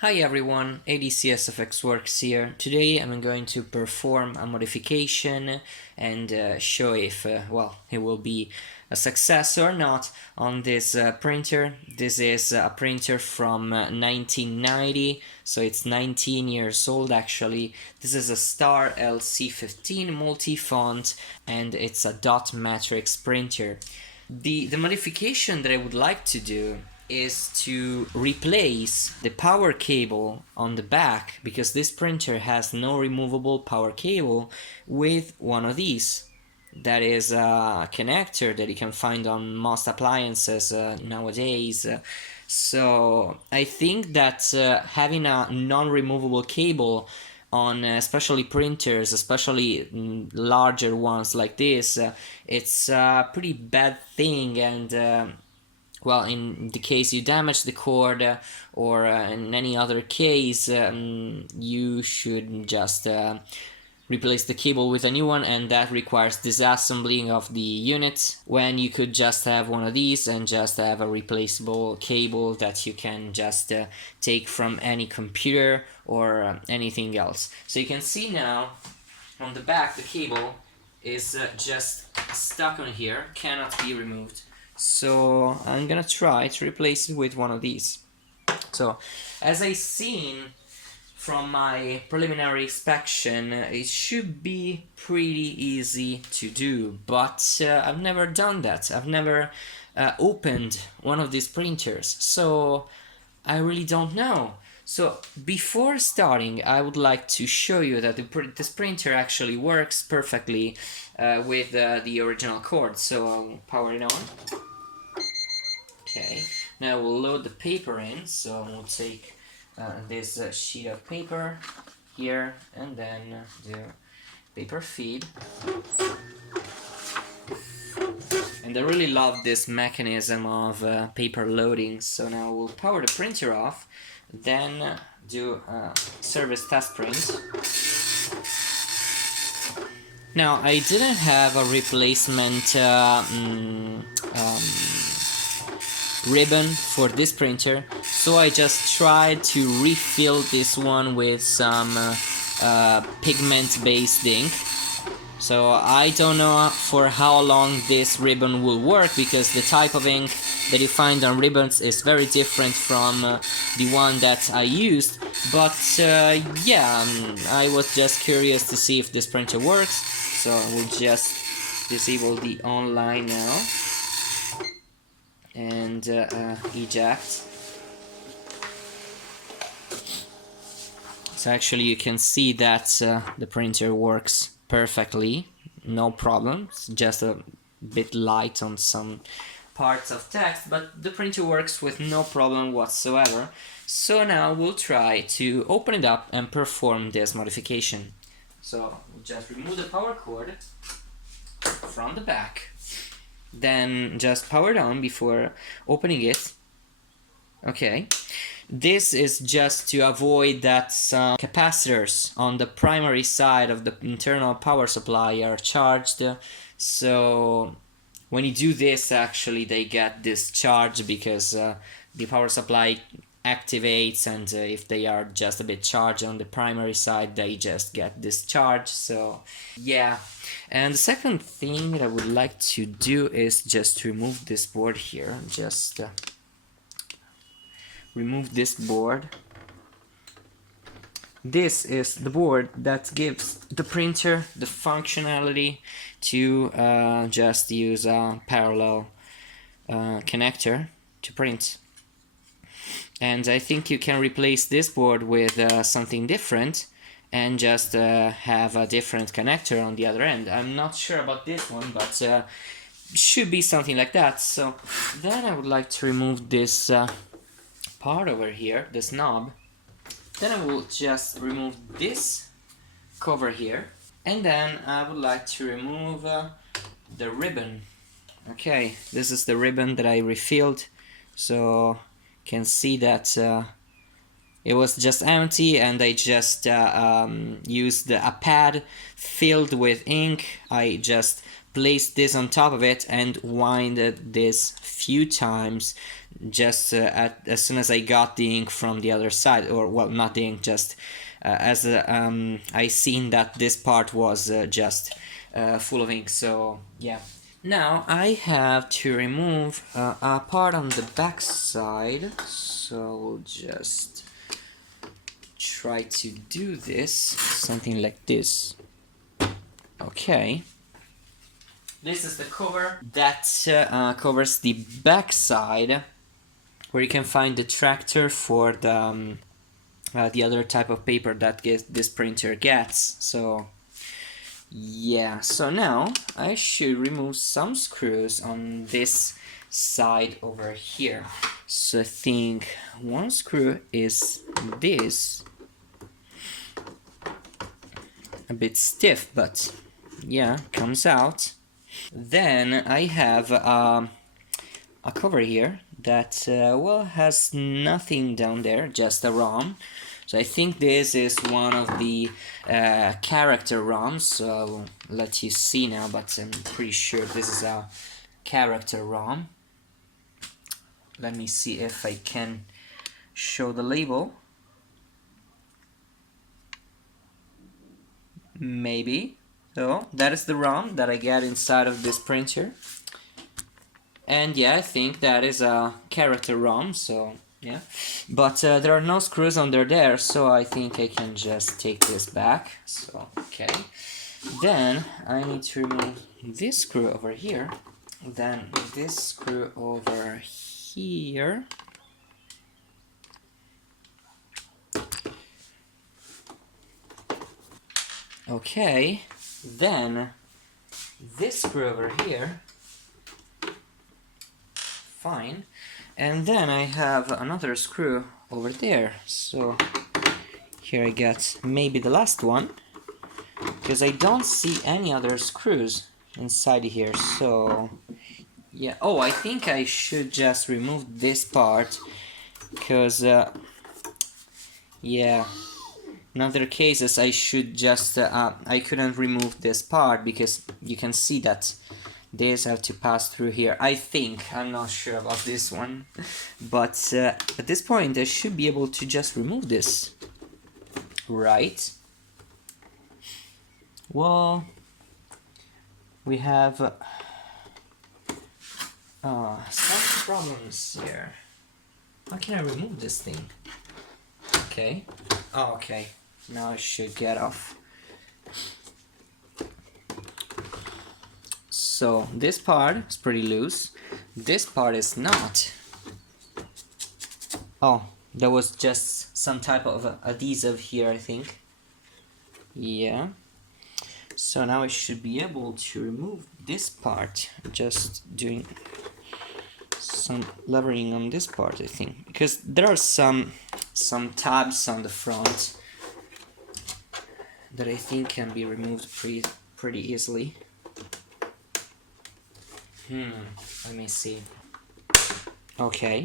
Hi everyone, ADCSFX Works here. Today I'm going to perform a modification and show if, it will be a success or not on this printer. This is a printer from 1990, so it's 19 years old actually. This is a Star LC-15 multi-font and it's a dot matrix printer. The modification that I would like to do is to replace the power cable on the back, because this printer has no removable power cable, with one of these. That is a connector that you can find on most appliances nowadays. So I think that having a non-removable cable on especially printers, especially larger ones like this, it's a pretty bad thing, and well, in the case you damage the cord or in any other case, you should just replace the cable with a new one, and that requires disassembling of the unit, when you could just have one of these and just have a replaceable cable that you can just take from any computer or anything else. So you can see now on the back the cable is just stuck on here, cannot be removed. So I'm gonna try to replace it with one of these. So as I seen from my preliminary inspection, it should be pretty easy to do, but I've never done that. I've never opened one of these printers, so I really don't know. So before starting, I would like to show you that this printer actually works perfectly with the original cord. So I'll power it on. Okay, now we'll load the paper in. So we'll take this sheet of paper here, and then the paper feed. And I really love this mechanism of paper loading. So now we'll power the printer off, then do a service test print. Now I didn't have a replacement ribbon for this printer, so I just tried to refill this one with some pigment based ink. So I don't know for how long this ribbon will work, because the type of ink that you find on ribbons is very different from the one that I used. But yeah, I was just curious to see if this printer works, so I will just disable the online now and eject. So actually you can see that the printer works perfectly, no problems, just a bit light on some parts of text, but the printer works with no problem whatsoever. So now we'll try to open it up and perform this modification. So we'll just remove the power cord from the back, then just power it on before opening it. Okay, this is just to avoid that some capacitors on the primary side of the internal power supply are charged. So when you do this, actually they get discharged, because the power supply activates, and if they are just a bit charged on the primary side, they just get discharged. So yeah. And the second thing that I would like to do is just remove this board here. Just remove this board. This is the board that gives the printer the functionality to just use a parallel connector to print. And I think you can replace this board with something different and just have a different connector on the other end. I'm not sure about this one, but should be something like that. So then I would like to remove this part over here, this knob. Then I will just remove this cover here, and then I would like to remove the ribbon. Okay, this is the ribbon that I refilled, so you can see that it was just empty, and I just used a pad filled with ink. I just placed this on top of it and winded this few times just as soon as I got the ink from the other side, or well, not the ink, just as I seen that this part was just full of ink. So yeah. Now I have to remove a part on the back side, so just try to do this, something like this. Okay. This is the cover that covers the back side, where you can find the tractor for the other type of paper that this printer gets. So yeah, so now I should remove some screws on this side over here. So I think one screw is this, a bit stiff, but yeah, comes out. Then I have a cover here that well, has nothing down there, just a ROM. So I think this is one of the character ROMs, so I'll let you see now, but I'm pretty sure this is a character ROM. Let me see if I can show the label. Maybe. So that is the ROM that I get inside of this printer. And yeah, I think that is a character ROM, so yeah. But there are no screws under there, so I think I can just take this back. So, okay. Then I need to remove this screw over here. Then this screw over here. Okay. Then this screw over here. Fine. And then I have another screw over there. So here I got maybe the last one, because I don't see any other screws inside here. So yeah. Oh, I think I should just remove this part, because yeah, in other cases I should just I couldn't remove this part because you can see that these have to pass through here. I think, I'm not sure about this one, but at this point I should be able to just remove this, right? Well, we have some problems here. How can I remove this thing? Okay. Oh, okay. Now I should get off. So this part is pretty loose. This part is not. Oh, there was just some type of adhesive here, I think. Yeah. So now I should be able to remove this part, just doing some levering on this part, I think, because there are some tabs on the front that I think can be removed pretty easily. Let me see. Okay,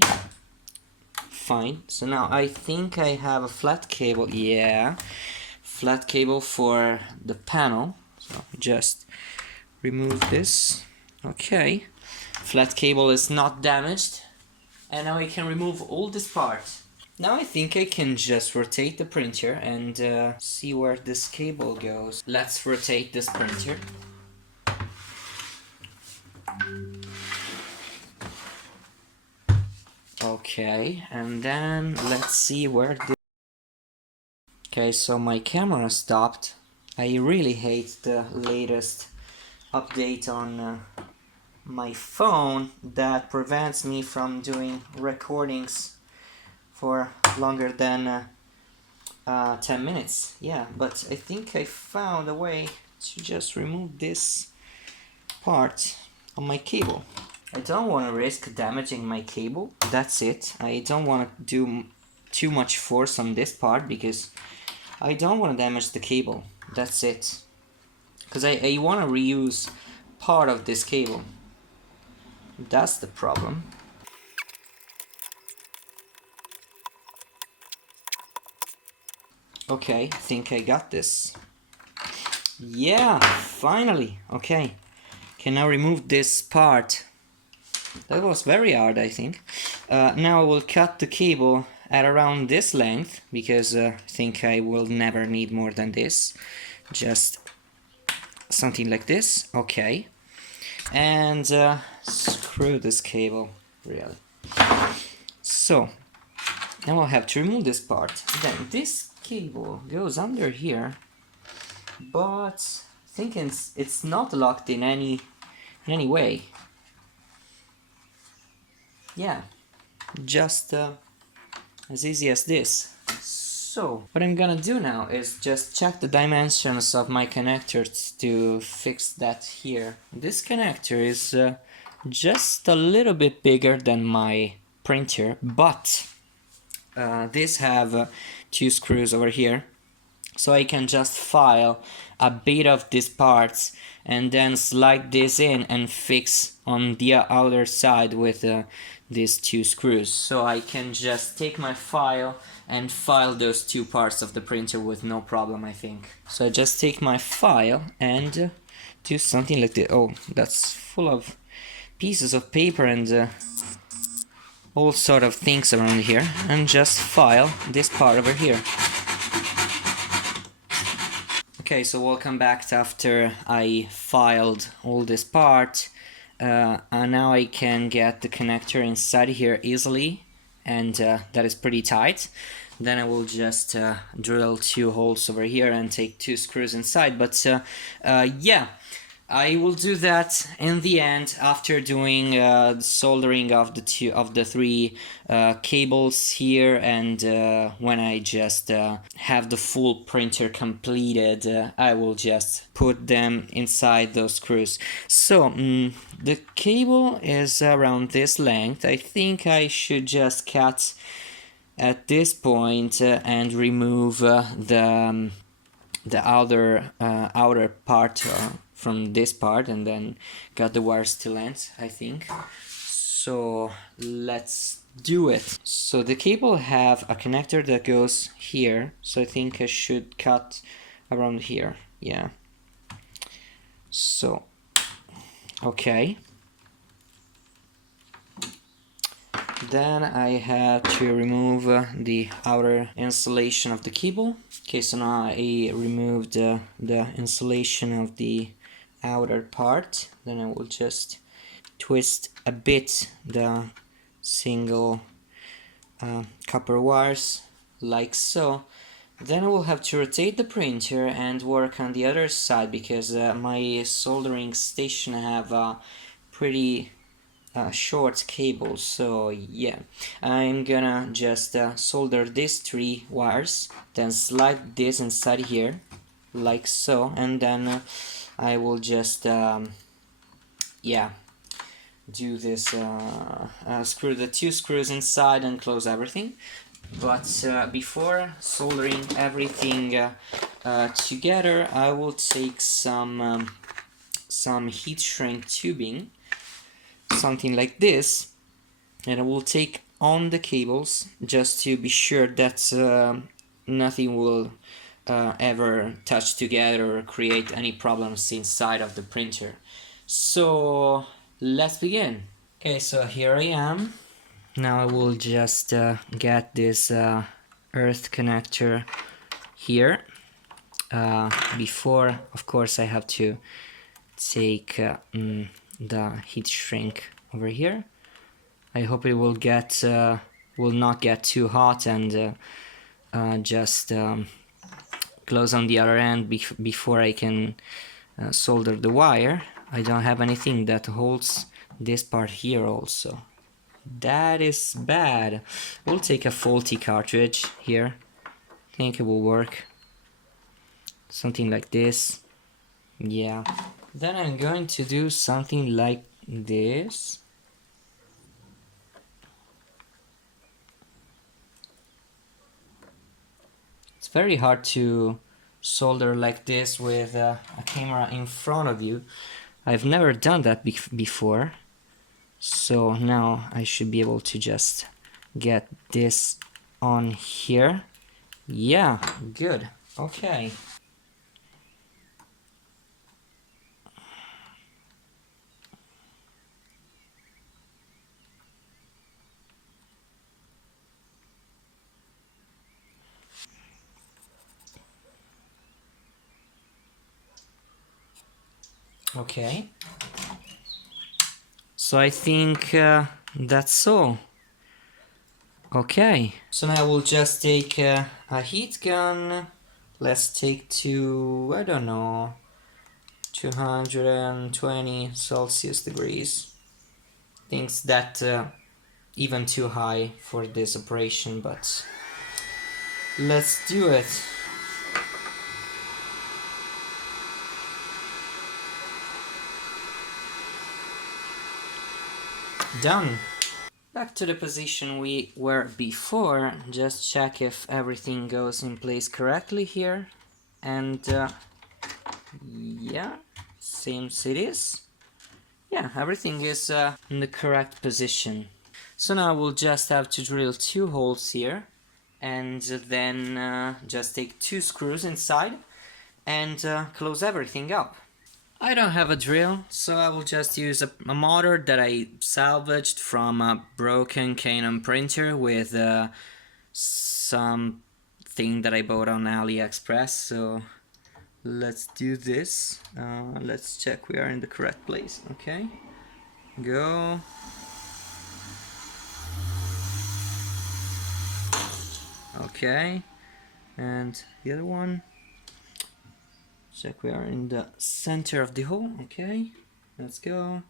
fine. So now I think I have a flat cable. Yeah, flat cable for the panel. So just remove this. Okay, flat cable is not damaged, and now I can remove all this part. Now I think I can just rotate the printer and see where this cable goes. Let's rotate this printer. Okay, and then let's see where this... Okay, so my camera stopped. I really hate the latest update on my phone that prevents me from doing recordings for longer than 10 minutes. Yeah, but I think I found a way to just remove this part on my cable. I don't want to risk damaging my cable. That's it. I don't want to do too much force on this part because I don't want to damage the cable. That's it. Because I want to reuse part of this cable. That's the problem. Okay, I think I got this. Yeah, finally. Okay. can now remove this part. That was very hard, I think. Now I will cut the cable at around this length, because I think I will never need more than this. Just something like this, okay. And screw this cable, really. So, now I'll have to remove this part. Then this cable goes under here, but I think it's not locked in any way. Yeah, just as easy as this. So, what I'm gonna do now is just check the dimensions of my connectors to fix that here. This connector is just a little bit bigger than my printer, but these have 2 screws over here, so I can just file a bit of these parts and then slide this in and fix on the outer side with these 2 screws. So I can just take my file and file those 2 parts of the printer with no problem, I think. So I just take my file and do something like this. Oh, that's full of pieces of paper and all sort of things around here, and just file this part over here. Okay, so welcome back after I filed all this part. And now I can get the connector inside here easily, and that is pretty tight. Then I will just drill 2 holes over here and take 2 screws inside. But yeah, I will do that in the end after doing soldering of the 3 cables here, and when I just have the full printer completed, I will just put them inside those screws. So the cable is around this length. I think I should just cut at this point and remove the outer part from this part, and then cut the wires to length, I think. So let's do it. So the cable have a connector that goes here, so I think I should cut around here. Yeah. So okay. Then I had to remove the outer insulation of the cable. Okay, so now I removed the insulation of the outer part. Then I will just twist a bit the single copper wires like so. Then I will have to rotate the printer and work on the other side, because my soldering station have a pretty short cable. So yeah, I'm gonna just solder these 3 wires, then slide this inside here like so, and then I will just yeah, do this, screw the 2 screws inside and close everything. But before soldering everything together, I will take some heat shrink tubing, something like this, and I will take on the cables just to be sure that nothing will ever touch together or create any problems inside of the printer. So let's begin. Okay, so here I am. Now I will just get this earth connector here. Before, of course, I have to take the heat shrink over here. I hope it will not get too hot, and just close on the other end before I can solder the wire. I don't have anything that holds this part here also. That is bad. We'll take a faulty cartridge here. I think it will work. Something like this. Yeah. Then I'm going to do something like this. It's very hard to solder like this with a camera in front of you. I've never done that before. So now I should be able to just get this on here. Yeah, good. Okay. Okay. So I think that's all. Okay. So now we'll just take a heat gun. Let's take to, I don't know, 220 Celsius degrees. Thinks that even too high for this operation, but let's do it. Done. Back to the position we were before. Just check if everything goes in place correctly here. And yeah, seems it is. Yeah, everything is in the correct position. So now we'll just have to drill 2 holes here, and then just take 2 screws inside and close everything up. I don't have a drill, so I will just use a motor that I salvaged from a broken Canon printer with some thing that I bought on AliExpress. So let's do this. Let's check we are in the correct place. Okay, go. Okay, and the other one. Check we are in the center of the hole. Okay, let's go.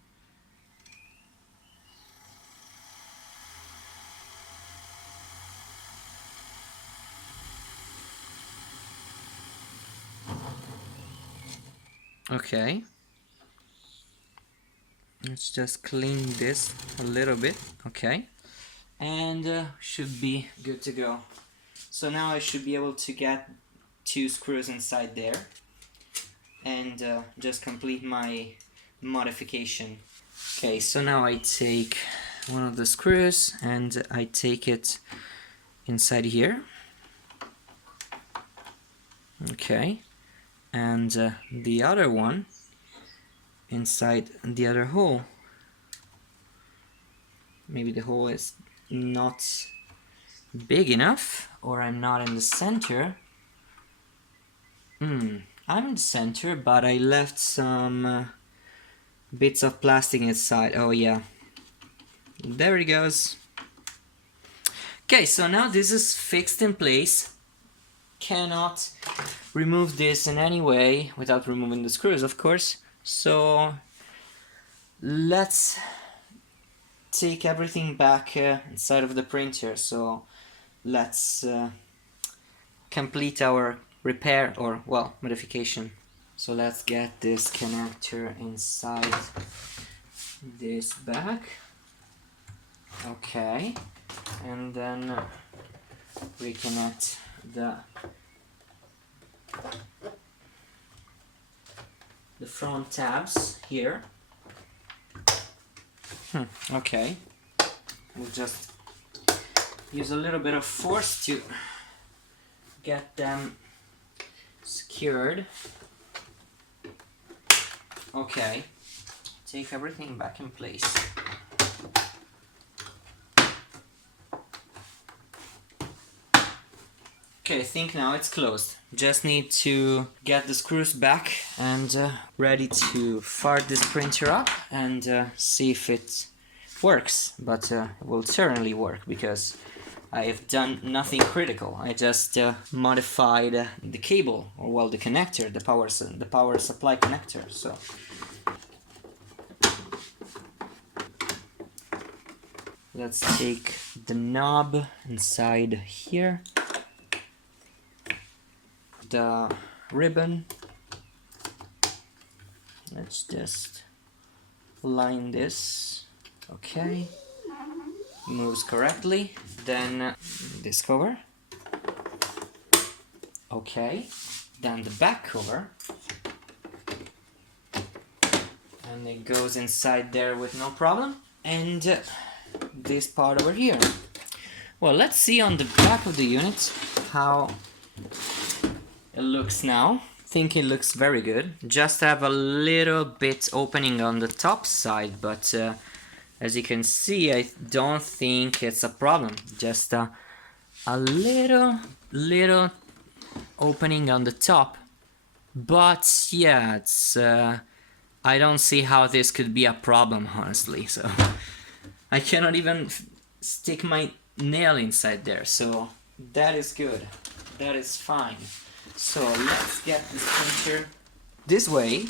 Okay, let's just clean this a little bit. Okay, and should be good to go. So now I should be able to get 2 screws inside there and just complete my modification. Okay, so now I take one of the screws and I take it inside here. Okay, and the other one inside the other hole. Maybe the hole is not big enough, or I'm not in the center. I'm in the center, but I left some bits of plastic inside. Oh yeah, there it goes. Okay, so now this is fixed in place. Cannot remove this in any way without removing the screws, of course. So let's take everything back inside of the printer. So let's complete our repair, or well, modification. So let's get this connector inside this bag. Okay, and then reconnect the front tabs here. Okay, we'll just use a little bit of force to get them secured. Okay, take everything back in place. Okay, I think now it's closed. Just need to get the screws back and ready to fire this printer up and see if it works. But it will certainly work because I have done nothing critical. I just modified the cable, or well, the connector, the power supply connector. So let's take the knob inside here, the ribbon. Let's just line this. Okay, moves correctly. Then this cover. Okay, then the back cover, and it goes inside there with no problem. And this part over here. Well, let's see on the back of the unit how it looks now. I think it looks very good. Just have a little bit opening on the top side, but as you can see, I don't think it's a problem. Just a little opening on the top. But yeah, it's I don't see how this could be a problem, honestly. So I cannot even stick my nail inside there, so that is good. That is fine. So let's get this printer this way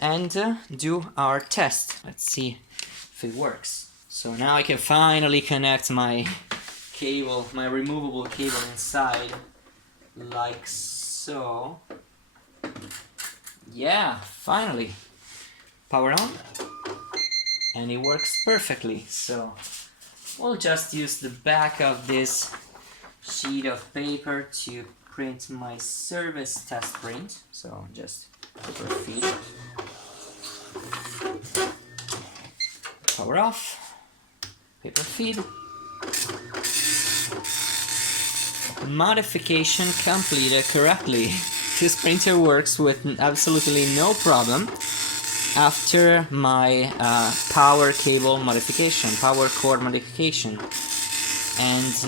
and do our test. Let's see if it works. So now I can finally connect my cable, my removable cable inside, like so. Yeah, finally. Power on, and it works perfectly. So we'll just use the back of this sheet of paper to print my service test print. So just paper feed. Power off. Paper feed. Modification completed correctly. This printer works with absolutely no problem after my power cable modification, power cord modification. And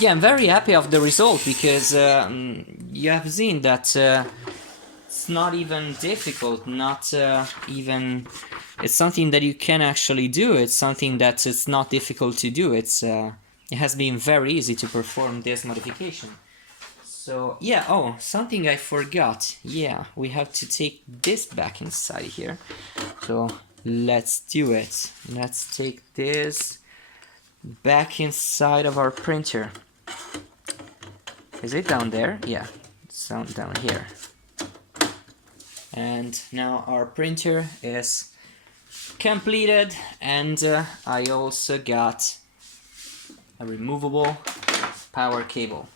yeah, I'm very happy of the result, because you have seen that it's not even difficult, not even, it's something that you can actually do. It's something that it's not difficult to do. It has been very easy to perform this modification. So yeah, oh, something I forgot. Yeah, we have to take this back inside here. So let's do it. Let's take this back inside of our printer. Is it down there? Yeah, it's down here. And now our printer is completed, and I also got a removable power cable.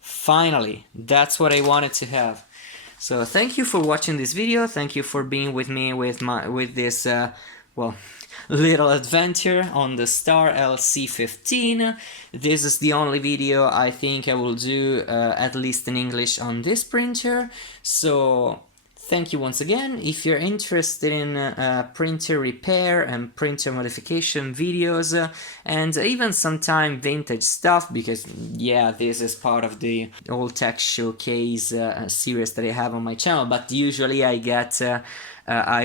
Finally, that's what I wanted to have. So thank you for watching this video. Thank you for being with me with this well, little adventure on the Star LC-15. This is the only video I think I will do at least in English on this printer. So thank you once again. If you're interested in printer repair and printer modification videos, and even sometime vintage stuff, because yeah, this is part of the old tech showcase series that I have on my channel, but usually I get I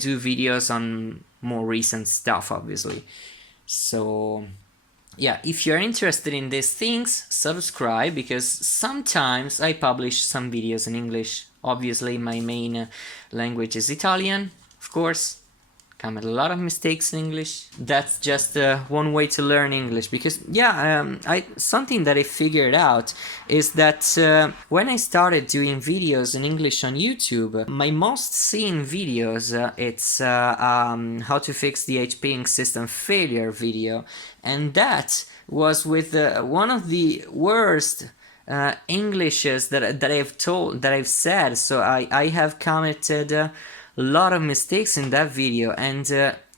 do videos on more recent stuff, obviously. So yeah, if you're interested in these things, subscribe, because sometimes I publish some videos in English. Obviously, my main language is Italian, of course. I made a lot of mistakes in English. That's just one way to learn English, because yeah, something that I figured out is that when I started doing videos in English on YouTube, my most seen videos, it's how to fix the HP ink system failure video, and that was with one of the worst Englishes that I've said. So I have committed a lot of mistakes in that video, and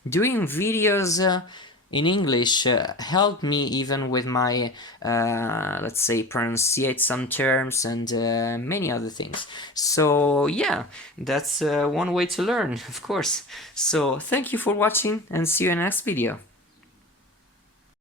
doing videos in English helped me even with my let's say pronunciate some terms and many other things. So yeah, that's one way to learn, of course. So thank you for watching, and see you in the next video.